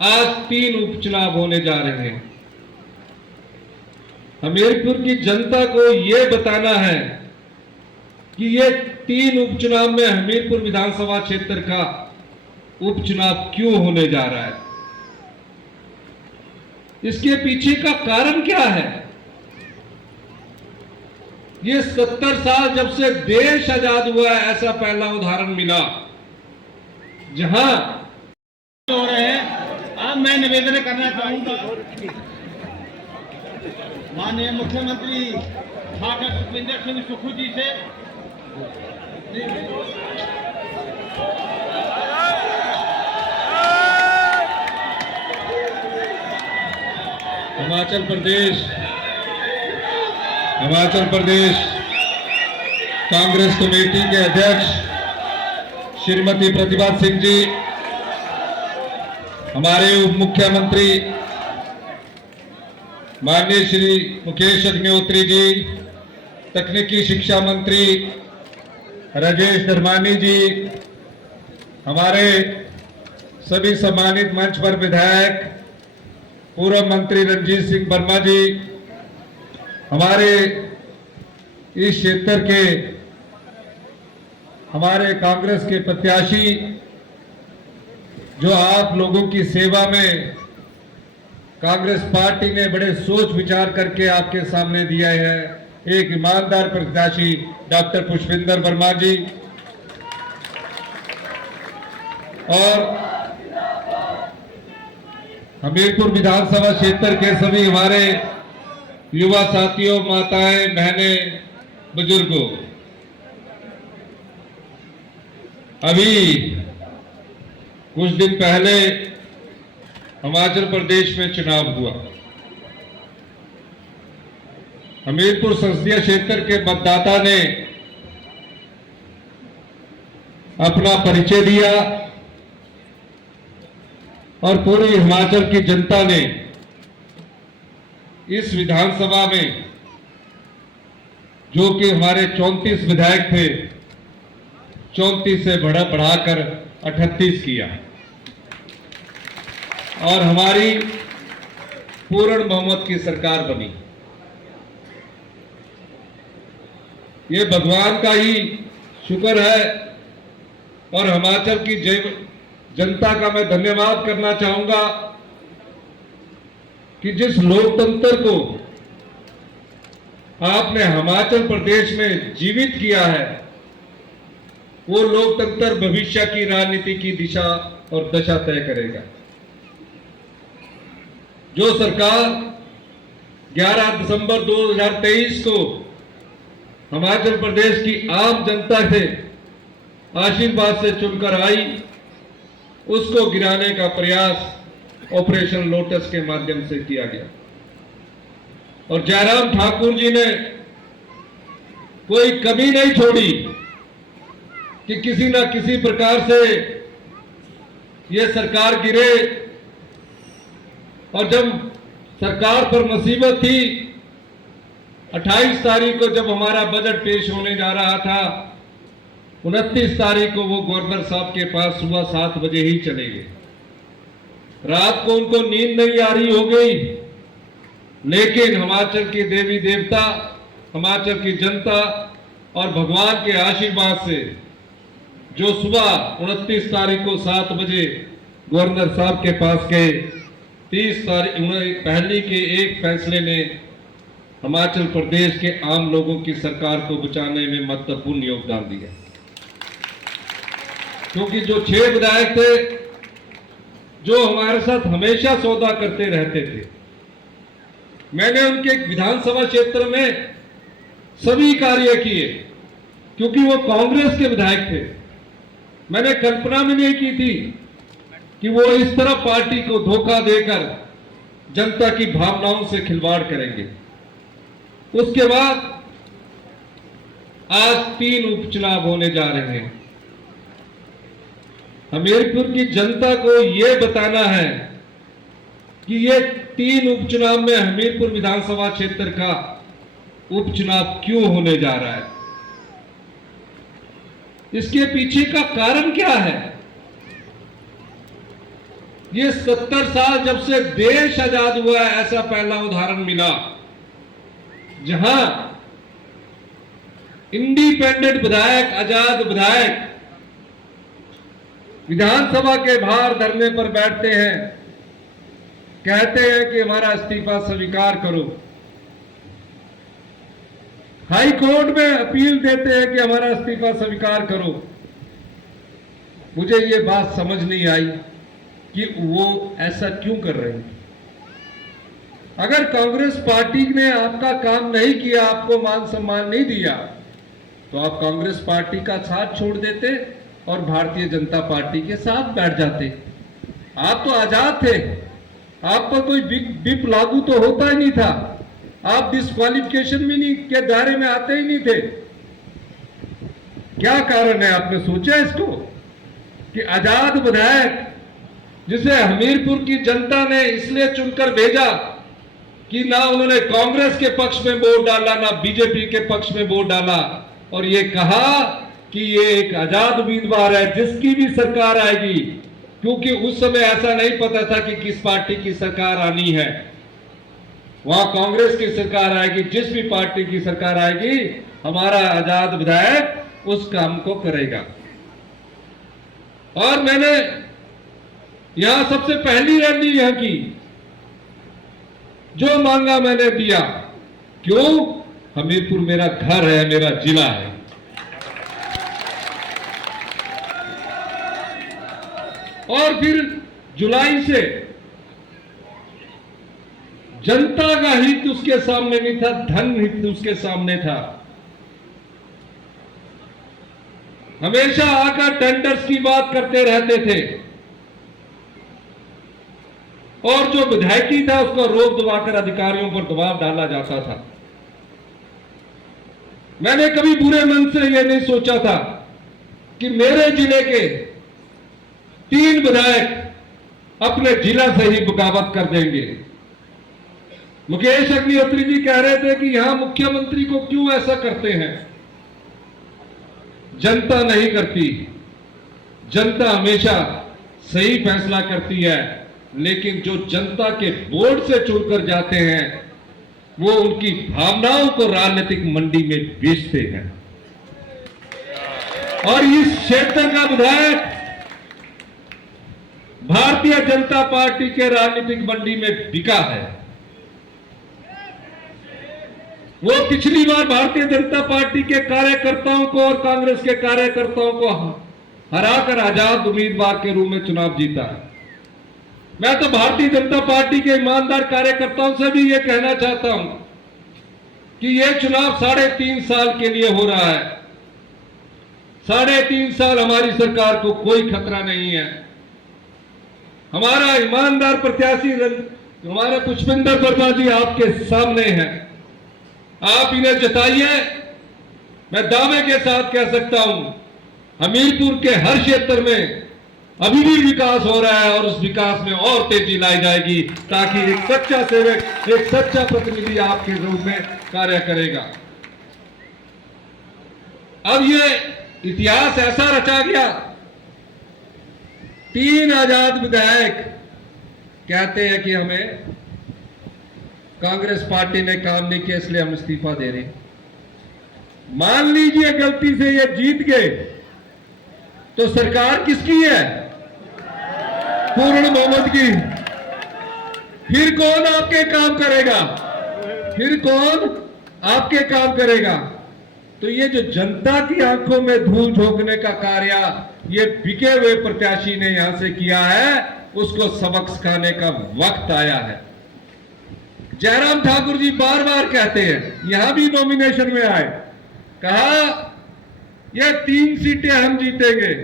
आज 3 उपचुनाव होने जा रहे हैं। हमीरपुर की जनता को यह बताना है कि ये 3 उपचुनाव में हमीरपुर विधानसभा क्षेत्र का उपचुनाव क्यों होने जा रहा है, इसके पीछे का कारण क्या है। ये 70 साल जब से देश आजाद हुआ है, ऐसा पहला उदाहरण मिला जहां हो रहे हैं। अब मैं निवेदन करना चाहूंगा माननीय मुख्यमंत्री डॉक्टर सुखविंदर सिंह सुक्खू जी से हिमाचल प्रदेश कांग्रेस कमेटी के अध्यक्ष श्रीमती प्रतिभा सिंह जी, हमारे उप मुख्यमंत्री माननीय श्री मुकेश अग्निहोत्री जी, तकनीकी शिक्षा मंत्री राजेश धर्मानी जी, हमारे सभी सम्मानित मंच पर विधायक पूर्व मंत्री रणजीत सिंह वर्मा जी, हमारे इस क्षेत्र के हमारे कांग्रेस के प्रत्याशी जो आप लोगों की सेवा में कांग्रेस पार्टी ने बड़े सोच विचार करके आपके सामने दिया है, एक ईमानदार प्रत्याशी डॉक्टर पुष्पिंदर वर्मा जी, और हमीरपुर विधानसभा क्षेत्र के सभी हमारे युवा साथियों, माताएं, बहनें, बुजुर्गों, अभी कुछ दिन पहले हिमाचल प्रदेश में चुनाव हुआ। हमीरपुर संसदीय क्षेत्र के मतदाता ने अपना परिचय दिया और पूरी हिमाचल की जनता ने इस विधानसभा में, जो कि हमारे 34 विधायक थे, 34 से बढ़ाकर 38 किया और हमारी पूर्ण बहुमत की सरकार बनी। ये भगवान का ही शुक्र है और हिमाचल की जनता का मैं धन्यवाद करना चाहूंगा कि जिस लोकतंत्र को आपने हिमाचल प्रदेश में जीवित किया है, वो लोकतंत्र भविष्य की राजनीति की दिशा और दशा तय करेगा। जो सरकार 11 दिसंबर 2023 को हिमाचल प्रदेश की आम जनता से आशीर्वाद से चुनकर आई, उसको गिराने का प्रयास ऑपरेशन लोटस के माध्यम से किया गया और जयराम ठाकुर जी ने कोई कमी नहीं छोड़ी कि किसी ना किसी प्रकार से यह सरकार गिरे। और जब सरकार पर मुसीबत थी, 28 तारीख को जब हमारा बजट पेश होने जा रहा था, 29 तारीख को वो गवर्नर साहब के पास सुबह 7 बजे ही चले गए। रात को उनको नींद नहीं आ रही हो गई, लेकिन हिमाचल के देवी देवता, हिमाचल की जनता और भगवान के आशीर्वाद से जो सुबह 29 तारीख को 7 बजे गवर्नर साहब के पास गए, 30 तारीख पहले के एक फैसले ने हिमाचल प्रदेश के आम लोगों की सरकार को बचाने में महत्वपूर्ण योगदान दिया। क्योंकि जो 6 विधायक थे जो हमारे साथ हमेशा सौदा करते रहते थे, मैंने उनके विधानसभा क्षेत्र में सभी कार्य किए क्योंकि वो कांग्रेस के विधायक थे। मैंने कल्पना भी नहीं की थी कि वो इस तरह पार्टी को धोखा देकर जनता की भावनाओं से खिलवाड़ करेंगे। उसके बाद आज 3 उपचुनाव होने जा रहे हैं। हमीरपुर की जनता को यह बताना है कि ये 3 उपचुनाव में हमीरपुर विधानसभा क्षेत्र का उपचुनाव क्यों होने जा रहा है, इसके पीछे का कारण क्या है। ये 70 साल जब से देश आजाद हुआ है, ऐसा पहला उदाहरण मिला जहां इंडिपेंडेंट विधायक, आजाद विधायक विधानसभा के बाहर धरने पर बैठते हैं, कहते हैं कि हमारा इस्तीफा स्वीकार करो। हाई कोर्ट में अपील देते हैं कि हमारा इस्तीफा स्वीकार करो। मुझे ये बात समझ नहीं आई कि वो ऐसा क्यों कर रहे हैं। अगर कांग्रेस पार्टी ने आपका काम नहीं किया, आपको मान सम्मान नहीं दिया, तो आप कांग्रेस पार्टी का साथ छोड़ देते और भारतीय जनता पार्टी के साथ बैठ जाते। आप तो आजाद थे, आप पर कोई विप लागू तो होता ही नहीं था, आप डिस्क्वालिफिकेशन भी नहीं के दायरे में आते ही नहीं थे। क्या कारण है? आपने सोचा इसको कि आजाद विधायक जिसे हमीरपुर की जनता ने इसलिए चुनकर भेजा कि ना उन्होंने कांग्रेस के पक्ष में वोट डाला, ना बीजेपी के पक्ष में वोट डाला, और ये कहा कि ये एक आजाद उम्मीदवार है जिसकी भी सरकार आएगी, क्योंकि उस समय ऐसा नहीं पता था कि किस पार्टी की सरकार आनी है। वहां कांग्रेस की सरकार आएगी, जिस भी पार्टी की सरकार आएगी, हमारा आजाद विधायक उस काम को करेगा। और मैंने यहां सबसे पहली रैली यहां की, जो मांगा मैंने दिया। क्यों? हमीरपुर मेरा घर है, मेरा जिला है। और फिर जुलाई से जनता का हित उसके सामने नहीं था, धन हित उसके सामने था। हमेशा आकर टेंडर्स की बात करते रहते थे और जो विधायकी था उसको रोक दबाकर अधिकारियों पर दबाव डाला जाता था। मैंने कभी बुरे मन से यह नहीं सोचा था कि मेरे जिले के 3 विधायक अपने जिला से ही बगावत कर देंगे। मुकेश अग्निहोत्री जी कह रहे थे कि यहां मुख्यमंत्री को क्यों ऐसा करते हैं। जनता नहीं करती, जनता हमेशा सही फैसला करती है, लेकिन जो जनता के वोट से चुनकर जाते हैं वो उनकी भावनाओं को राजनीतिक मंडी में बेचते हैं। और इस क्षेत्र का विधायक भारतीय जनता पार्टी के राजनीतिक मंडी में बिका है। वो पिछली बार भारतीय जनता पार्टी के कार्यकर्ताओं को और कांग्रेस के कार्यकर्ताओं को हराकर आजाद उम्मीदवार के रूप में चुनाव जीता है। मैं तो भारतीय जनता पार्टी के ईमानदार कार्यकर्ताओं से भी ये कहना चाहता हूं कि ये चुनाव 3.5 साल के लिए हो रहा है। 3.5 साल हमारी सरकार को कोई खतरा नहीं है। हमारा ईमानदार प्रत्याशी हमारे पुष्पिंदर वर्मा जी आपके सामने हैं, आप इन्हें जिताइए। मैं दावे के साथ कह सकता हूं हमीरपुर के हर क्षेत्र में अभी भी विकास हो रहा है और उस विकास में और तेजी लाई जाएगी, ताकि एक सच्चा सेवक, एक सच्चा प्रतिनिधि आपके रूप में कार्य करेगा। अब ये इतिहास ऐसा रचा गया, 3 आजाद विधायक कहते हैं कि हमें कांग्रेस पार्टी ने काम नहीं किया इसलिए हम इस्तीफा दे रहे हैं। मान लीजिए गलती से ये जीत गए तो सरकार किसकी है? पूर्ण बहुमत की। फिर कौन आपके काम करेगा? फिर कौन आपके काम करेगा? तो ये जो जनता की आंखों में धूल झोंकने का कार्य ये बिके हुए प्रत्याशी ने यहां से किया है, उसको सबक सिखाने का वक्त आया है। जयराम ठाकुर जी बार बार कहते हैं, यहां भी नॉमिनेशन में आए, कहा ये 3 सीटें हम जीतेंगे,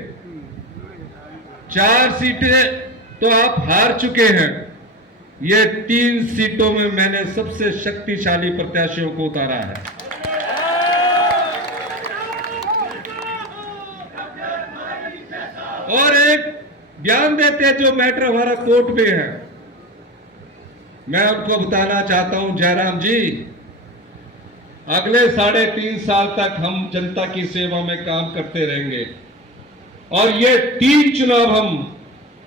4 सीटें तो आप हार चुके हैं। ये 3 सीटों में मैंने सबसे शक्तिशाली प्रत्याशियों को उतारा है। और एक बयान देते जो मैटर हमारा कोर्ट में है, मैं उनको बताना चाहता हूं, जयराम जी अगले 3.5 साल तक हम जनता की सेवा में काम करते रहेंगे और ये 3 चुनाव हम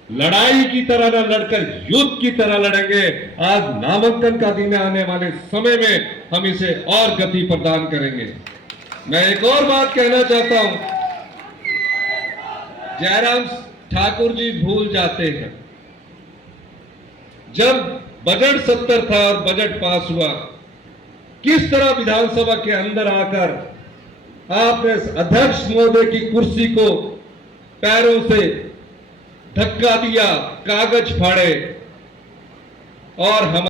लड़ाई की तरह न लड़कर युद्ध की तरह लड़ेंगे। आज नामांकन का दिन है, आने वाले समय में हम इसे और गति प्रदान करेंगे। मैं एक और बात कहना चाहता हूं, जयराम ठाकुर जी भूल जाते हैं, जब बजट सत्र था और बजट पास हुआ, किस तरह विधानसभा के अंदर आकर आपने अध्यक्ष महोदय की कुर्सी को पैरों से धक्का दिया, कागज फाड़े और हम